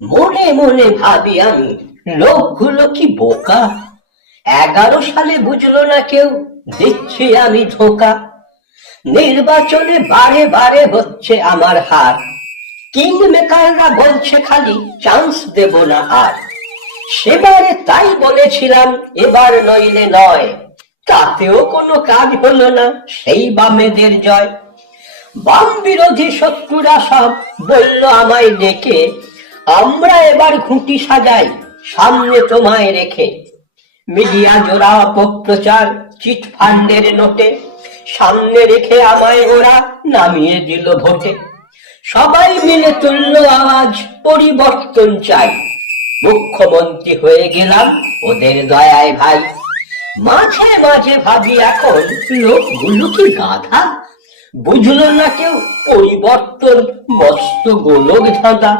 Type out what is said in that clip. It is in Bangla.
মনে মনে ভাবি আমি, লোকগুলো কি বোকা। 11 সালে বুঝলো না কেউ, দিচ্ছি আমি ধোকা। নির্বাচনে বারে বারে হচ্ছে আমার হার, কিং মেকাররা বলছে খালি চান্স দেব না আর। সেবারে তাই বলেছিলাম এবার নইলে নয়, তাতেও কোনো কাজ হলো না, সেই বামেদের জয়। বাম বিরোধী শত্রুরা সব বলল আমায় ডেকে, আমরা এবার ঘুঁটি সাজাই সামনে তোমায় রেখে। মিডিয়া জোড়া অপপ্রচার চিট ফান্ডের নোটে, সামনে রেখে আমায় ওরা নামিয়ে দিল ভোটে। সবাই মিলে তুলল আওয়াজ, পরিবর্তন চাই। মুখ্যমন্ত্রী হয়ে গেলাম ওদের দয়ায় ভাই। মাঝে মাঝে ভাবি এখন, লোকগুলো কি গাধা, বুঝলো না কেউ পরিবর্তন মস্ত গোলক ধাঁধা।